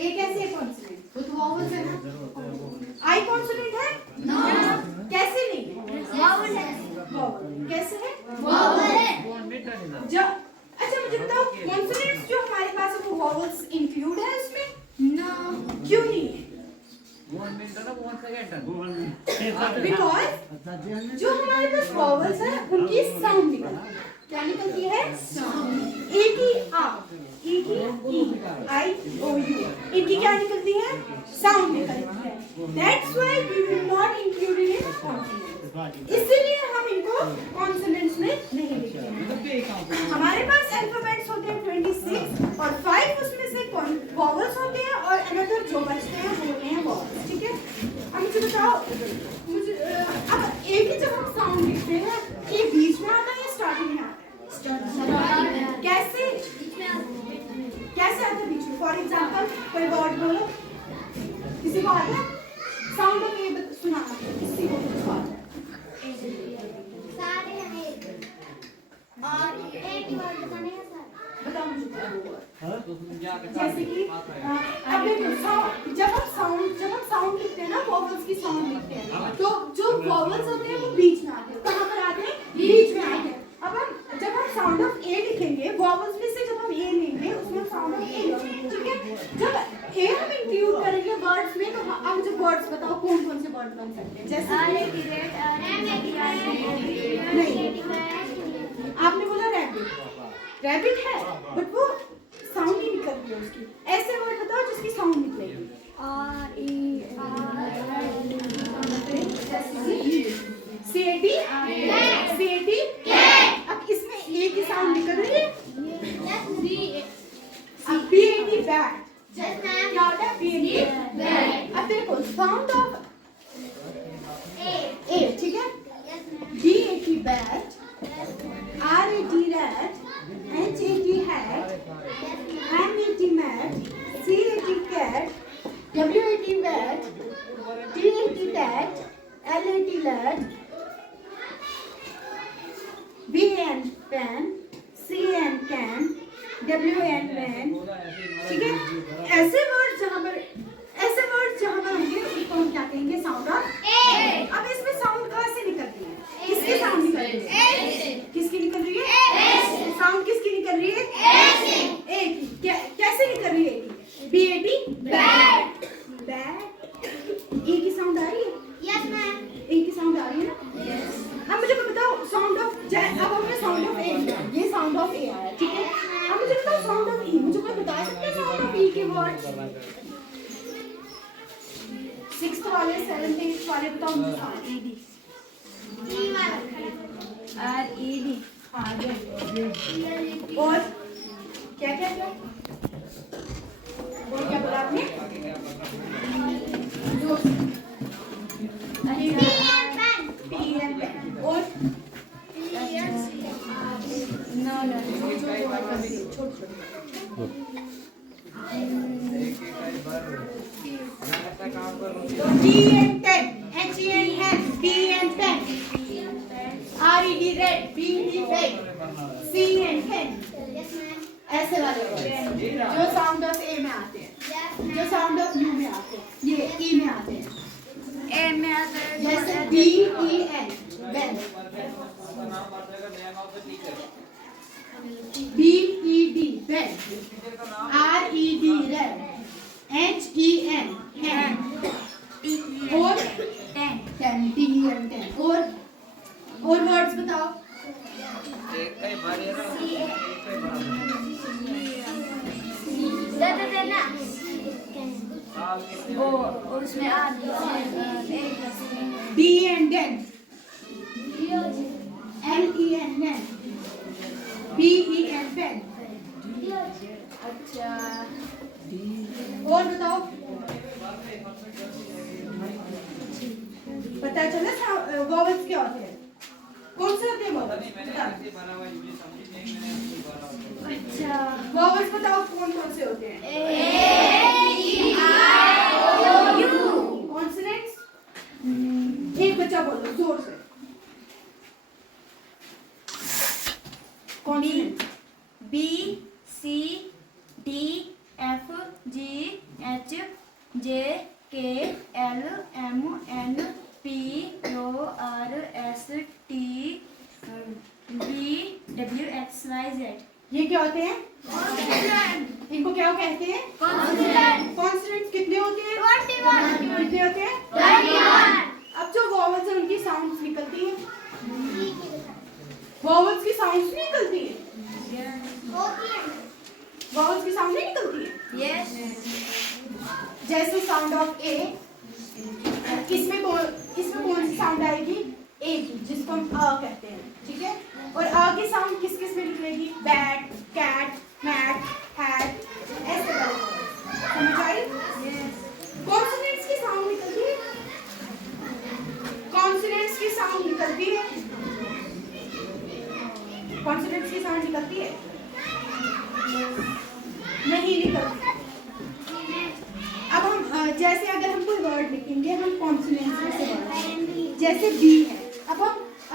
ए कैसे है कॉन्सोनेंट? वो तो वॉवल्स है ना। आई कॉन्सोनेंट है? नो। कैसे नहीं है? वॉवल है। वॉवल कैसे है? वॉवल है। जब अच्छा मुझे बताओ कॉन्सोनेंट्स जो हमारे पास है वो वॉवल्स इंक्लूड है इसमें? नो। क्यों नहीं है? बिकॉज जो हमारे पास वॉवल्स है उनकी साउंड निकलती है। क्या निकलती है? साउंड। ए की आ, ई की ई, आई ओ यू, इनकी क्या निकलती है? साउंड निकलती है। That's why we will not include in consonants. इसीलिए हम इनको कॉन्सोनेंट्स में नहीं लिखते हैं। हमारे पास अल्फाबेट्स होते हैं 26 और 5 उसमें से वॉवल्स होते हैं और अनदर जो बचते हैं वो होते हैं वॉवल्स। ठीक है, अब मुझे बताओ मुझे अब ए की जब हम साउंड लिखते हैं ये बीच में आता है या स्टार्टिंग में आता है? कैसे कैसे आता है बीच में? फॉर एग्जांपल कोई वर्ड बोलो, किसी को आता है साउंड ऑफ ए सुनाना? किसी को कुछ आता है? और एक वर्ड बताने का सर बताओ मुझे। जैसे कि अब जब हम साउंड लिखते हैं ना वॉवल्स की साउंड लिखते हैं तो जो वॉवल्स होते हैं वो बीच में आते हैं। कहाँ पर आते हैं? बीच में आते हैं। अब हम जब हम साउंड ऑफ ए लिखेंगे वॉवल्स में से जब हम ए लेंगे उसमें साउंड ऑफ ए लिखेंगे। ठीक है, जब ए हम इंक्लूड करेंगे वर्ड्स में तो अब मुझे वर्ड्स बताओ कौन कौन से वर्ड बन सकते हैं? जैसे आपने बोला रैबिट, रैबिट है बट वो साउंड नहीं निकल रही है उसकी। ऐसे वर्ड बताओ जिसकी साउंड निकलेगी। सेडी, सेडी। अब इसमें ए की साउंड निकल रही है? अब B-A-T बैट क्या होता है? B-A-T bat. अब देखो साउंड ऑफ ए, ठीक है, D-A-T bat, R-A-T rat, H-A-T hat, M-A-T mat, C-A-T cat, W-A-T wat, T-A-T tat, L-A-T lat, B-A-N pan, C-A-N can, W-A-N van. ठीक है, ऐसे वर्ड जहाँ पर होंगे उसको हम क्या कहेंगे? साउंड ऑफ ए। अब इसमें साउंड कहाँ से निकल रही है? किसकी साउंड निकल रही है? किसकी निकल रही है? साउंड किसकी निकल रही है? ए की। कैसे निकल रही है? B-A-T bat, bat. ए की साउंड आ रही है? Yes ma'am. ए की साउंड आ रही है ना? यस। अब मुझे बताओ साउंड ऑफ, अब हमने साउंड ऑफ ए, ये साउंड ऑफ ए आया। ठीक है, अब मुझे बताओ साउंड ऑफ ई। मुझे कोई बता सकता है साउंड ऑफ ई के वर्ड? 6th वाले 7th 8th वाले बताओ मुझे। R-E-D, R-E-D। और क्या क्या क्या और क्या बोला आपने? और D-N-10, H-E-N-N, D-N-10, R-E-D red, B-E-D red, C-N-10। ऐसे वाले जो साउंड ऑफ ए में आते हैं, जो साउंड ऑफ यू में आते हैं, ये ई में आते हैं, ए में आते हैं। जैसे B-E-N Ben, B-E-D Ben, R-E-D red, H-E-N hen, और 10 T-E-N 10। और वर्ड्स बताओ। वो उसमें D-E-N den, L-E-N len, B-E-N pen। अच्छा और बताओ। पता चला वॉवल्स क्या होते हैं? कौन से होते हैं वॉवल्स? अच्छा वॉवल्स बताओ कौन कौन से होते हैं? A, E, I, O, U। Consonants एक बच्चा बोलो जोर से। Consonants B, C, D, F, G, H J K L M N P Q R S T V W X Y Z। ये क्या होते हैं? कॉन्सोनेंट। इनको क्या कहते हैं? कॉन्सोनेंट। कॉन्सोनेंट्स कितने होते हैं? 21। कितने होते हैं? 21। अब जो वॉवल्स हैं उनकी साउंड्स निकलती है। वॉवल्स की साउंड्स नहीं निकलती है। वॉवल्स की साउंड नहीं निकलती है। यस। जैसे साउंड ऑफ ए, इसमें कौन सी साउंड आएगी? ए की, जिसको हम अ कहते हैं, ठीक है। और अ की साउंड किस किस में निकलेगी? बैट, कैट, मैट, हैट, ऐसे करेंगे। समझ आई? कॉन्सोनेंट्स की साउंड निकलती है। कॉन्सोनेंट्स की साउंड निकलती है। कॉन्सोनेंट्स की साउंड निकलती है? नहीं निकलती। अब हम जैसे अगर हम कोई वर्ड लिखेंगे, हम कॉन्सोनेंट्स में से वर्ड, जैसे बी है, अब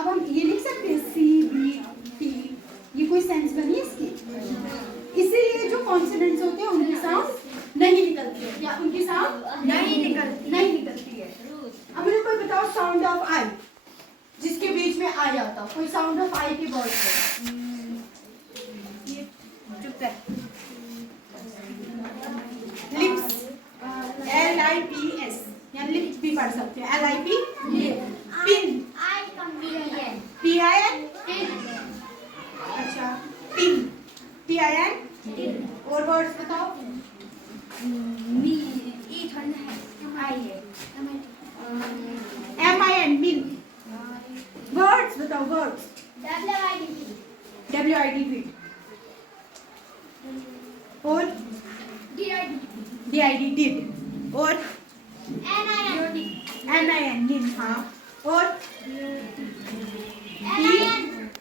हम ये लिख सकते हैं सी बी टी। ये कोई सेंस बनी है इसकी? इसीलिए जो कॉन्सोनेंट्स होते हैं उनकी साउंड नहीं निकलती है, या उनकी साउंड नहीं निकलती है। अब मुझे कोई बताओ साउंड ऑफ आई, जिसके बीच में आई आता हो, कोई साउंड ऑफ आई के वर्ड है? चुप कर। लिप्स, LIPS, या लिप्स भी पढ़ सकते हैं। LIP, पिन, PIN, अच्छा पिन, PIN। और वर्ड्स बताओ। MIN, मिन। वर्ड्स बताओ, वर्ड्स। WID, विड। और DID, डिड। और NIN, निन। हाँ। और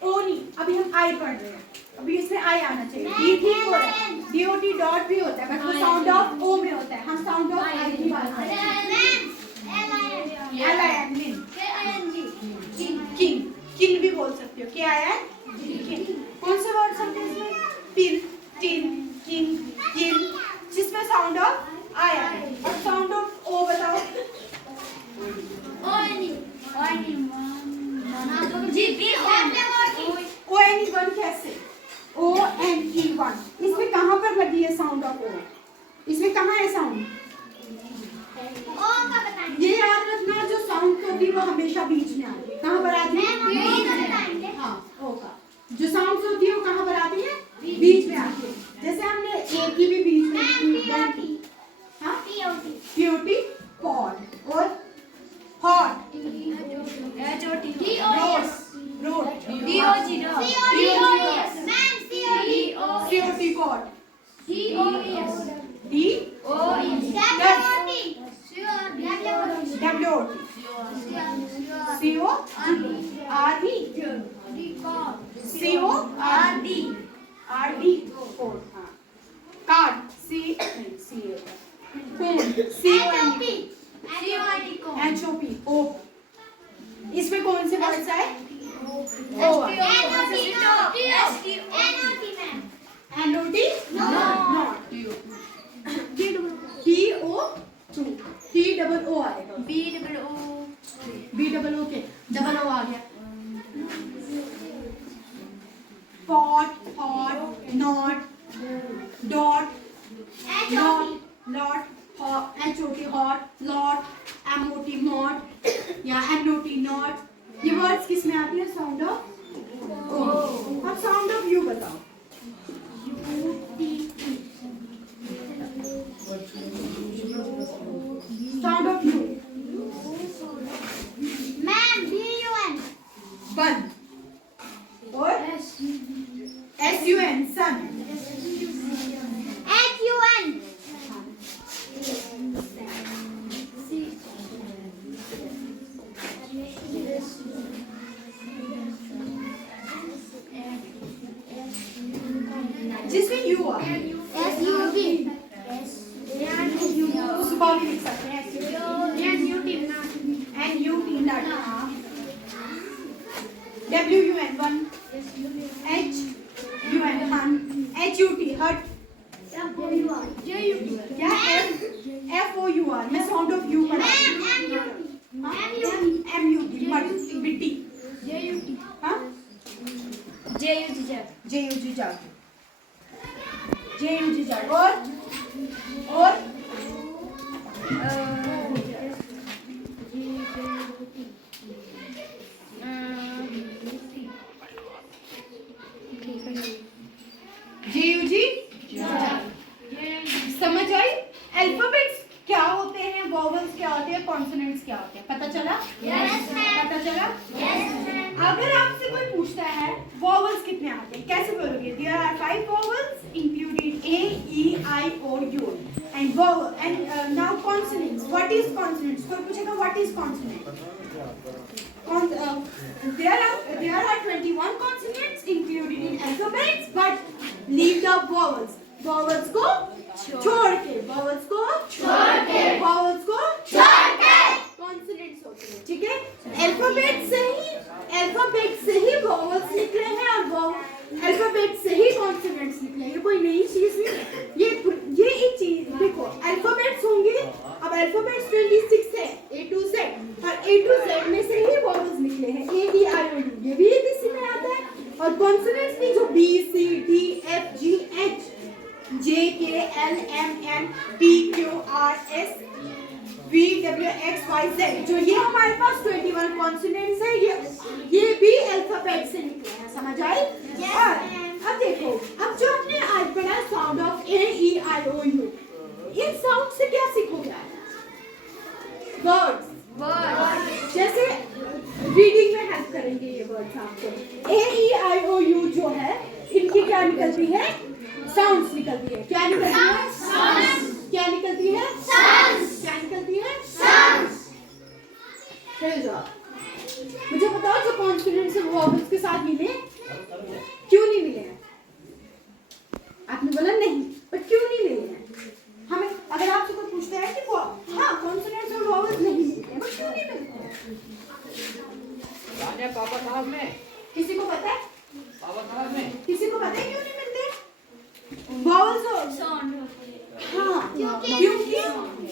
ओनी, अभी हम आई पढ़ रहे हैं, अभी इसमें आई आना चाहिए। डी ठीक हो रहा है, DOT डॉट भी होता है, बट वो साउंड ऑफ ओ में होता है। हम साउंड ऑफ आई की बात कर रहे हैं। LIN, लिन। किंग, किंग भी बोल सकते हो। KIN, king. कौन से वर्ड समझे इसमें? पिन, टिन, किंग, किन, जिसमें साउंड ऑफ आई आए। और साउंड ऑफ ओ बताओ। ONE कैसे? ONE1, इसमें कहाँ पर लगी है साउंड ऑफ ओ? इसमें कहाँ है साउंड? ये याद रखना, जो साउंड होती है वो हमेशा बीच में आती है। कहाँ पर आती है? हाँ, ओ का जो साउंड होती है वो कहाँ पर आती है? बीच में आती है। जैसे हमने ए की भी बीच में हाँ, POT, पॉड। और hot, road, COT, cot, CORD, card, HOP। इसमें कौन से वर्ड्स आए? NOT, not. TO आएगा। BOO के डबल ओ आ गया। Pot, hot, not, dot, lot, HOT, hot, lot, MOT, mot, या NOT, नॉट। ये वर्ड्स किस में आती है? Sound of O. अब साउंड ऑफ यू बताओ। Sound of U. बन। और SUN, सन। जिसमें यू आ, सुबह भी लिख सकते हैं। NUT, नट। WUN, one. HUN, हन। HUT, हट। क्या है? बाद में साउंड ऑफ यू पढ़ा MUT मिट्टी हाँ JUT JUG जग और JUG समझ आई। अल्फाबेट्स क्या होते हैं, वोवेल्स क्या होते हैं, कॉन्सोनेंट्स क्या होते हैं, पता चला? पता चला? अगर आपसे कोई पूछता है वोवेल्स कितने आते हैं, कैसे बोलोगे? There are 5 vowels including A, E, I, O, U and vowel and now consonants. What is consonants? कोई पूछेगा what is consonant? There are 21 consonants included in alphabets, but leave the vowels. Vowels को छोड़ के consonants होते हैं, ठीक है? Alphabet से ही vowels निकले हैं और अल्फाबेट से ही consonants निकले हैं। ये कोई नई चीज नहीं, ये एक चीज देखो, अल्फाबेट्स होंगे। अब अल्फाबेट्स 26 है A to Z और A to Z में से ही vowels निकले हैं A, E, I, O, U, ये भी इसी में आता है। और consonants भी जो B, C, D, F, G, H, J, K, L, M, N, P, Q, R, S, V, W, X, Y, Z, जो ये हमारे पास 21 कॉन्सोनेंट्स है, ये भी अल्फाबेट से निकले हैं, समझ आई? और अब देखो, अब जो हमने आज पढ़ा sound of A, E, I, O, U, in sound से क्या सीखोगे? वर्ड्स, जैसे रीडिंग में हेल्प करेंगे ये वर्ड्स आपको। A, E, I, O, U जो है, इनकी क्या निकलती है? साउंड्स निकलती है। क्या निकलती है? साउंड्स। क्या निकलती है? साउंड्स। क्या निकलती है? साउंड्स। सही जवाब। मुझे बताओ जो कॉन्सोनेंट्स और वोवेल्स के साथ मिले, क्यों नहीं मिले हैं? आपने बोला नहीं, पर क्यों नहीं मिले हैं? हमें अगर आपसे कोई पूछता है कि वो हाँ कॉन्सोनेंट्स और वोवेल्स नहीं मिलते हैं, पर क्यों नहीं मिलते हैं? पापा साहब में किसी को पता है? पापा साहब में किसी को पता है क्यों नहीं मिलते? Vowels और साउंड हाँ क्योंकि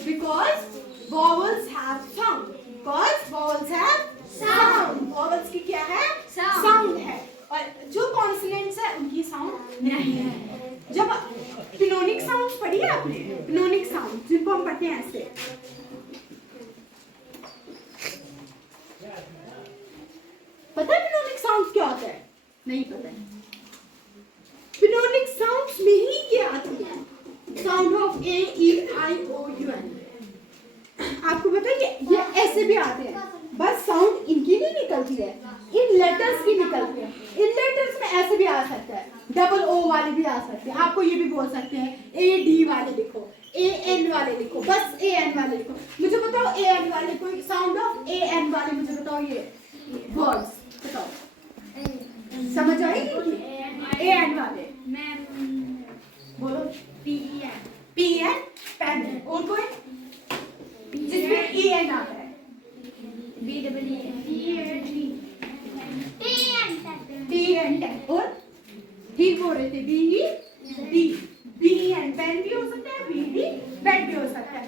because vowels have sound. Because vowels have sound. Vowels की क्या है? Sound है। और जो consonants है उनकी sound नहीं है। जब phonemic sounds पढ़ी है आपने? Phonemic sounds जिनको हम पढ़ते हैं ऐसे। पता है phonemic sounds क्या होता है? नहीं पता है। Phonemic sounds में ही क्या आती है? Sound of A, E, I, O, U, N. आपको पता है ये ऐसे भी आते हैं, बस साउंड इनकी नहीं निकलती है, इन लेटर्स की निकलती है। इन लेटर्स में ऐसे भी आ सकता है, डबल O वाले भी आ सकते हैं। आपको ये भी बोल सकते हैं A, D वाले लिखो, A, N वाले लिखो, बस A, N वाले लिखो। मुझे बताओ A, N वाले कोई साउंड ऑफ A, N वाले मुझे बताओ ये वर्ड्स बताओ, समझ आई? A, N वाले बोलो। P, N पेन है, और कोई जिसमें E, N आता है? T, N और ठीक बोल रहे थे B, N पेन भी हो सकता है, B, D पेन भी हो सकता है।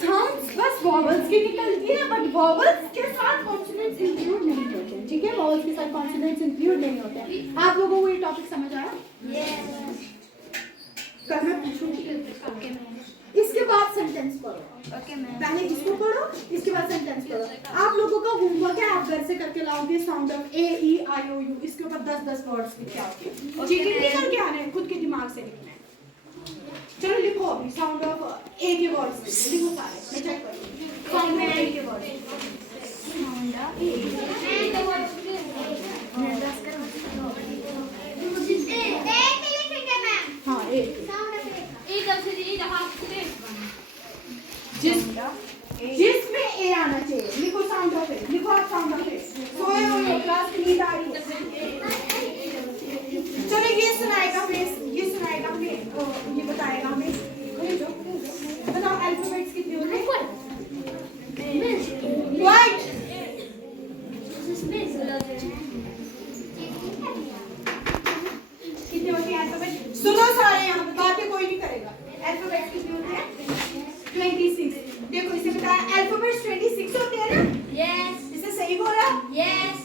साउंड्स बस वोवेल्स की निकलती है, बट वोवेल्स के साथ कॉन्सोनेंट्स इंक्लूड नहीं होते हैं, ठीक है? वोवेल्स के साथ कॉन्सोनेंट्स इंक्लूड नहीं होते हैं। आप लोगों को ये टॉपिक समझ आया? कल मैं पूछूंगी। इसके बाद सेंटेंस पढ़ो। पहले इसको पढ़ो, इसके बाद सेंटेंस पढ़ो। आप लोगों का होमवर्क है, आप घर से करके लाओगे sound of A, E, I, O, U, इसके ऊपर 10-10 वर्ड्स लिख के आओगे। चीटिंग नहीं करके आने हैं, खुद के दिमाग से लिखना है। चलो लिखो अभी साउंड ऑफ A के वर्ड्स लिखो सारे, मैं चेक करूंगी। साउंड ऑफ A के वर्ड्स, हाँ A जिसमें A आना चाहिए, लिखो साउंड ऑफ A, लिखो आप साउंड ऑफ A। सोए हो क्लास की नींद आ रही है, चलो ये सुनाएगा हमें, ये सुनाएगा हमें, ये बताएगा हमें। बताओ अल्फाबेट्स कितने होते हैं? व्हाइट कितने होते हैं अल्फाबेट? सुनो सारे यहाँ पे, बातें कोई नहीं करेगा। अल्फाबेट्स कितने होते हैं? 26। देखो इसे बताया अल्फाबेट्स 26 होते हैं ना, यस इसे सही बोला। यस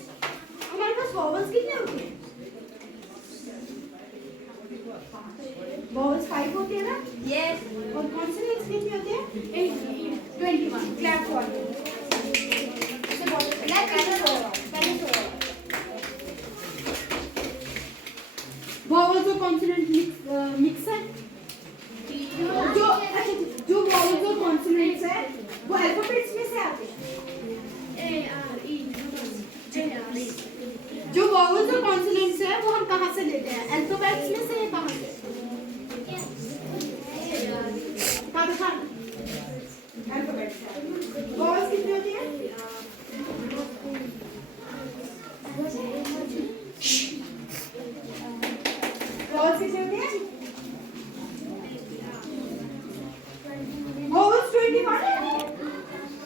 हमारे पास वॉवल्स कितने होते हैं? वॉवल्स 5 होते हैं ना, यस और कॉन्सोनेंट्स कितने होते हैं? 21। क्लैप फॉर इसे बोलो पहले तो वॉवल्स और कॉन्सोनेंट मिक्स है। जो वॉवल्स और कॉन्सोनेंट्स है वो अल्फाबेट्स में से आते हैं। जो वॉवल्स और कॉन्सोनेंट्स है वो हम कहाँ से लेते हैं? अल्फाबेट्स में से या कहाँ से? कहाँ दिखा? अल्फाबेट्स से। वॉवल्स कितने होती हैं? वॉवल्स कितने होते हैं? वॉवल्स 21 है।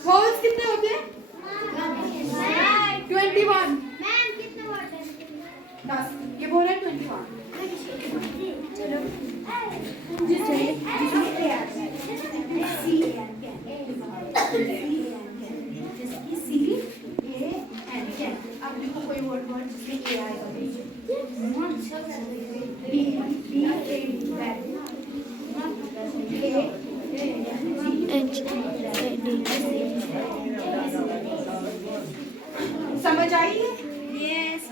वॉवल्स कितने होते हैं? 21। 10 ये बोल रहे हैं 21। चलो जिसमें ए आता है, सी जैसे कि सी ए एन कैन। अब देखो कोई वर्ड जिसमें ए आएगा। बी बी ए बैट समझ आई है? यस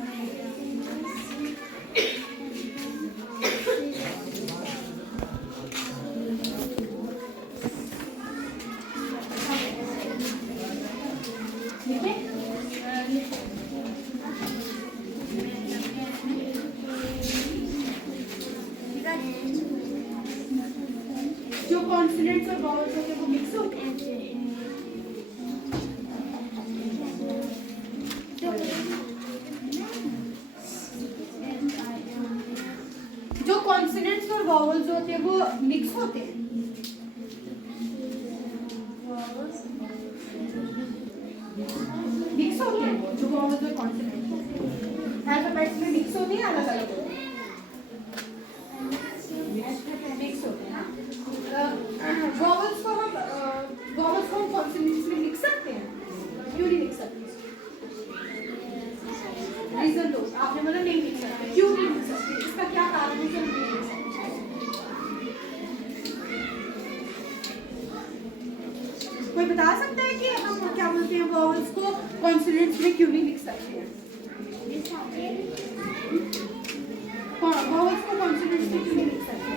ठीक है? जो कॉन्सोनेंट्स और वॉवल्स होते हैं वो मिक्स होते हैं। जो कॉन्सोनेंट्स और वॉवल्स होते हैं वो मिक्स होते हैं। मिक्स होते हैं वो, जो वॉवल्स और कॉन्सोनेंट्स अल्फाबेट्स में मिक्स होते हैं, अलग अलग होते हैं। मिक्स होते हैं। वॉवल्स को हम कॉन्सोनेंट्स में लिख सकते हैं? क्यों नहीं लिख सकते? रीजन दो। आपने बोला नहीं लिख सकते, क्यों नहीं लिख सकते? इसका क्या कारण है कि हम नहीं लिख सकते? कोई बता सकता है कि हम क्या बोलते हैं वॉवल्स को कॉन्सोनेंट्स में क्यों नहीं लिख सकते हैं? वॉवल्स को कॉन्सोनेंट्स में क्यों नहीं लिख सकते?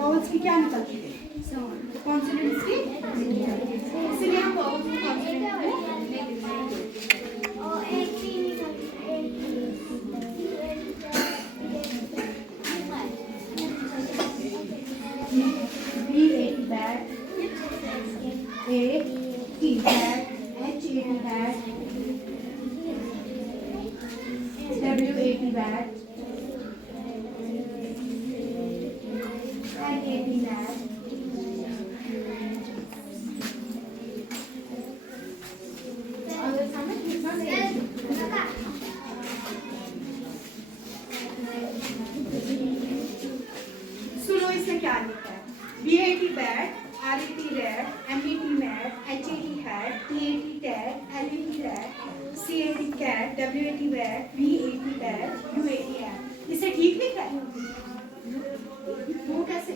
वॉवल्स की क्या निकलती है? कॉन्सोनेंट्स की, इसलिए हम वॉवल्स को कॉन्सोनेंट्स में नहीं लिख सकते। B A bat, A T bat, H A T bat, W A T bat, N A T bat. सुनो इसमें क्या लिखा है? BAT bat, RAT rat, MAT mat, HAT hat, TAT tat, LAT rat, CAT cat, WAT wat, VAT bat, UAT at. इसे ठीक लिखा है? वो कैसे?